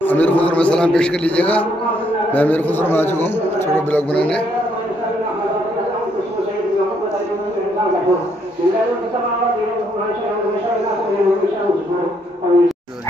अमीर खुसरो में सलाम पेश कर लीजिएगा। मैं अमीर खुसरो में आ चुका हूँ छोटा ब्लॉग बनाने।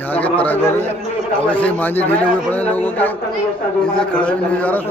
यहाँ के परागों वैसे मांझे ढीले हुए पड़े लोगों के, इनसे खड़ा भी नहीं जा रहा था।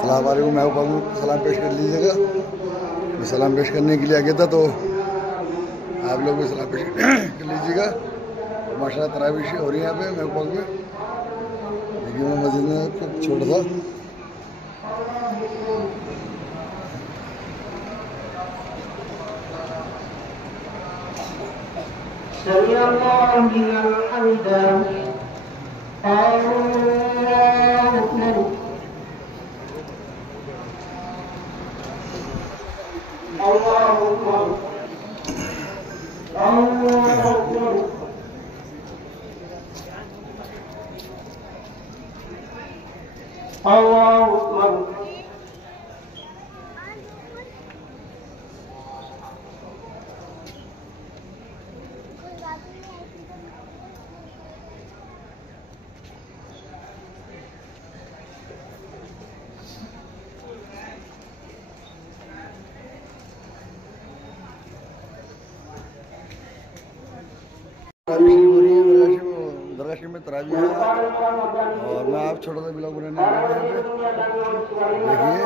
सलाम वालेकुम। मैं बाबू सलाम पेश कर लीजिएगा। मैं सलाम पेश करने के लिए आ गया था तो आप लोग भी सलाम पेश कर लीजिएगा। माशाल्लाह तरावीश हो रही है यहाँ पे मैं पाक में। देखिए मैं मस्जिद में खूब छोटा था। दरगाह में तरावी है और मैं आप छोटा सा ब्लॉग बनाने देखिए।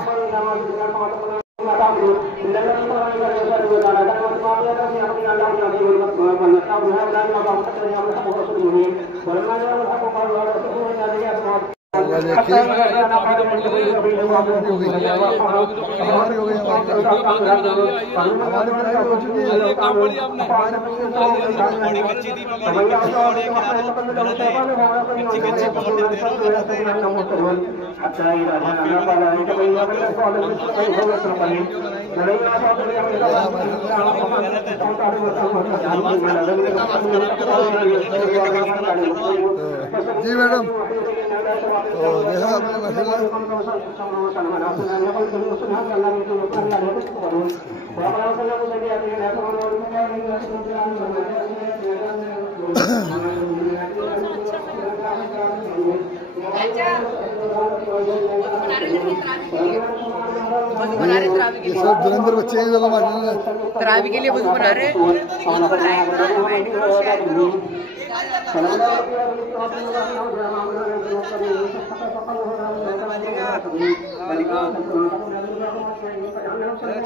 जी मैडम, तो देखा आपने माशाल्लाह ये सब धुरंधर बच्चे हैं जो माशाल्लाह तरावी के लिए वजू बना रहे हैं।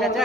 चाचा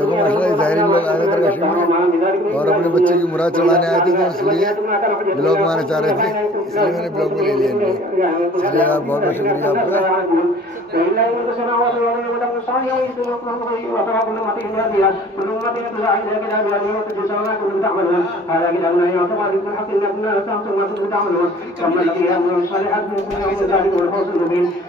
देखो माशाल्लाह ज़ाहिरी लोग आए थे कश्मीर में और अपने बच्चे की मुराद चढ़ाने आए थे तो इसलिए ब्लॉग मारना चाह रहे थे इसलिए मैंने ब्लॉग में ले लिया चलिए आप बहुत बहुत शुक्रिया आपका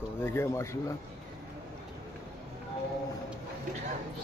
तो देखिए माशाल्लाह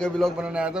का ब्लॉग बनाने आया था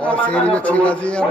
और सेरी भी अच्छी खासी है यहाँ पर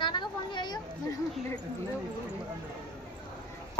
नाना का फोन ले आइयो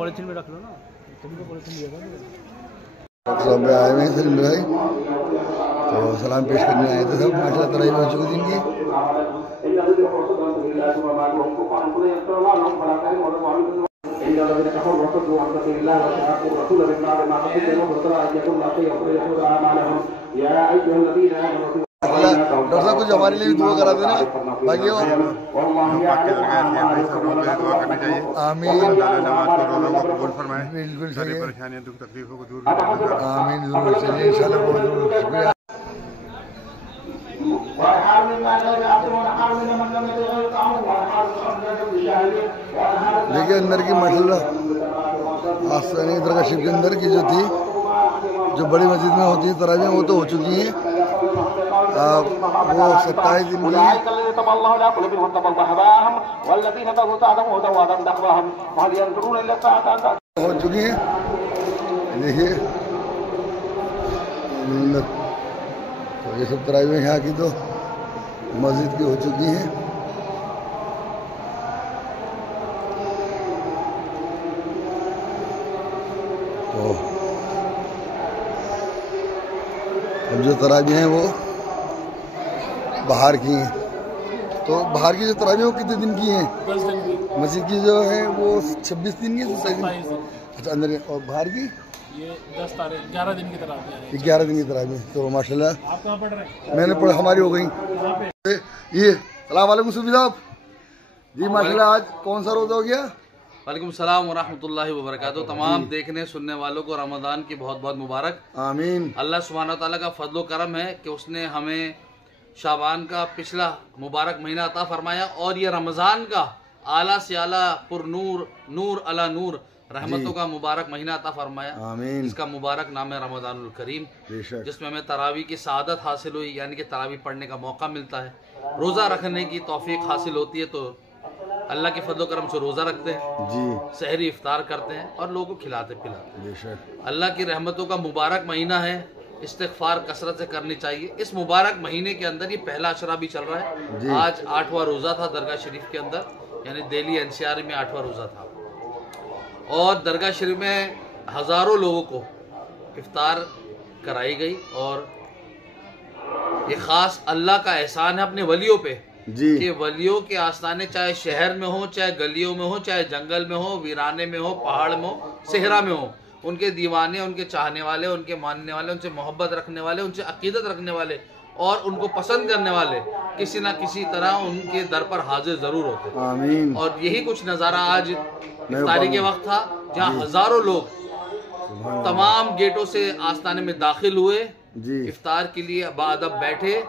पॉलिथीन में रख लो ना सब आए हुए हैं सलीम भाई तो सलाम पेश करने आए थे सब माशाल्लाह तराई हो चुकी थी इनकी डॉक्टर साहब कुछ हमारे लिए भी दुआ करा देना बाकी और आमीन बिल्कुल सही है आमीन जरूर चलिए इंशाल्लाह बहुत शुक्रिया देखिए अंदर की माशाल्लाह आस्ताने दरगाह शरीफ के अंदर की जो थी जो बड़ी मस्जिद में होती है तरावियाँ वो तो हो चुकी हैं वो 27 दिन की हो चुकी हैं देखिए तो ये सब तरावियाँ यहाँ की तो मस्जिद की हो चुकी हैं तो अब जो तरावियाँ हैं वो बाहर की हैं तो बाहर की जो तरावियाँ वो कितने दिन की हैं 10 दिन की मस्जिद की जो है वो 26 दिन की है 27 दिन अच्छा अंदर और बाहर की ये 10 तारीख 11 दिन की तरह है 11 दिन की तरावियाँ तो माशाल्लाह आप कहाँ पढ़ रहे हैं मैंने पढ़ा हमारी हो गई ये सलाम वालेकुम सूफी साहब जी माशाल्लाह आज कौन सा रोज़ा हो गया वालेकुम सलाम व रहमतुल्लाहि व बरकातुहू। तमाम देखने सुनने वालों को रमज़ान की बहुत बहुत मुबारक। आमीन अल्लाह सुब्हानहू व तआला का फजल करम है कि उसने हमें शाबान का पिछला मुबारक महीना अता फरमाया और ये रमज़ान का आला से आला पुरनूर नूर अला नूर रहमतों का मुबारक महीना अता फरमाया। आमीन इसका मुबारक नाम है रमज़ानुल करीम, बेशक जिसमें हमें तरावी की सआदत हासिल हुई, यानी कि तरावी पढ़ने का मौका मिलता है, रोज़ा रखने की तौफीक हासिल होती है। तो अल्लाह के फजल करम से रोज़ा रखते हैं जी सहरी इफ्तार करते हैं और लोगों को खिलाते पिलाते हैं। बेशक अल्लाह की रहमतों का मुबारक महीना है, इस्तिग़फ़ार कसरत से करनी चाहिए। इस मुबारक महीने के अंदर ये पहला अशरा भी चल रहा है। आज 8वां रोज़ा था दरगाह शरीफ के अंदर, यानी दिल्ली NCR में 8वां रोज़ा था और दरगाह शरीफ में हज़ारों लोगों को इफ्तार कराई गई और ये ख़ास अल्लाह का एहसान है अपने वलियों पे जी कि वलियों के आस्थाने चाहे शहर में हो, चाहे गलियों में हो, चाहे जंगल में हो, वीराने में हो, पहाड़ में हो, सेहरा में हो, उनके दीवाने, उनके चाहने वाले, उनके मानने वाले, उनसे मोहब्बत रखने वाले, उनसे अकीदत रखने वाले और उनको पसंद करने वाले किसी न किसी तरह उनके दर पर हाजिर ज़रूर होते। आमीन और यही कुछ नज़ारा आज इफ्तारी के वक्त था, जहाँ हज़ारों लोग तमाम गेटों से आस्थाने में दाखिल हुए, जी इफ्तार के लिए बाअदब बैठे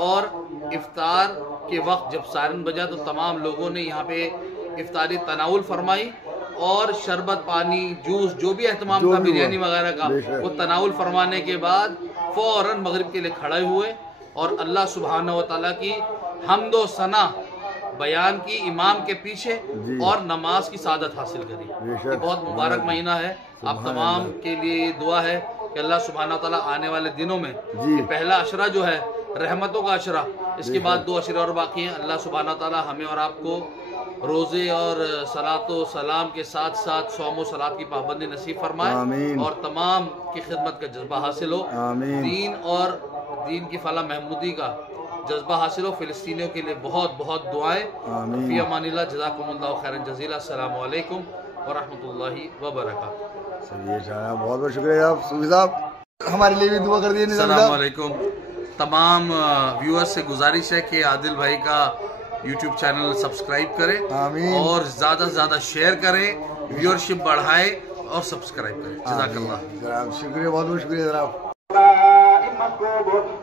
और इफ्तार के वक्त जब सायरन बजा तो तमाम लोगों ने यहाँ पे इफ्तारी तनाउल फरमाई और शरबत, पानी, जूस जो भी एहतमाम था बिरयानी वगैरह का वो तनाउल फरमाने के बाद फ़ौरन मगरिब के लिए खड़े हुए और अल्लाह सुब्हानहू व तआला की हम्द व सना बयान की इमाम के पीछे और नमाज की सादत हासिल करी। ये बहुत मुबारक महीना है। आप तमाम के लिए दुआ है कि अल्लाह सुब्हानहू व तआला आने वाले दिनों में ये पहला अशरा जो है रहमतों का अशरा, इसके बाद 2 अशरे और बाकी हैं। अल्लाह सुब्हानहू व तआला हमें और आपको रोज़े और सलातो सलाम के साथ साथ सौम सलात की पाबंदी नसीब फरमाए और तमाम की खिदमत का जज्बा हासिल हो, दीन और दीन की फला महमूदी का जज्बा हासिल हो। फ़िलिस्तीनियों के लिए बहुत बहुत दुआएं। फ़ी अमानिल्लाह, जज़ाकुमुल्लाहु खैरन जज़ीला। अस्सलामु अलैकुम व रहमतुल्लाहि व बरकातुहू। बहुत बहुत शुक्रिया आप सूफी साहब, हमारे लिए भी दुआ कर दिए। अस्सलामु अलैकुम। तमाम व्यूअर्स से गुजारिश है कि आदिल भाई का यूट्यूब चैनल सब्सक्राइब करें और ज़्यादा से ज़्यादा शेयर करें, व्यूअरशिप बढ़ाएं और सब्सक्राइब करें। जज़ाकल्लाह। शुक्रिया, बहुत बहुत शुक्रिया जनाब।